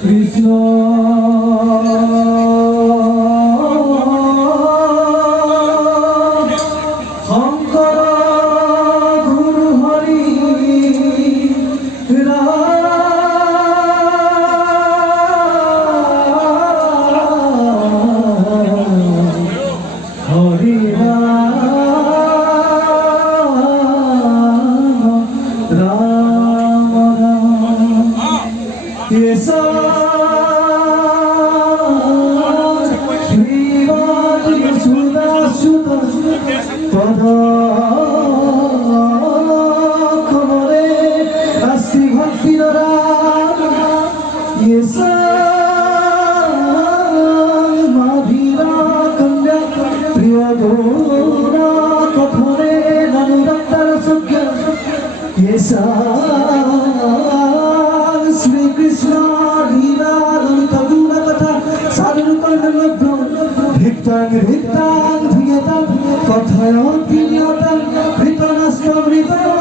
কৃষ্ণ শঙ্কর গুরু হরি হরি রাম রাম কেশব খবরে আসি ভক্তির মাভিরা কন্যা প্রিয় গৌরা কথরে নানুরাত্তার সখ্য শ্রীকৃষ্ণ লীলা ললিত গুণ কথা সাধুর কর্ণলভ্য ভিক্তাং ভিক্তাং ধিয়তাং কথায় প্রিয়তাং হৃতনষ্ট হৃদয়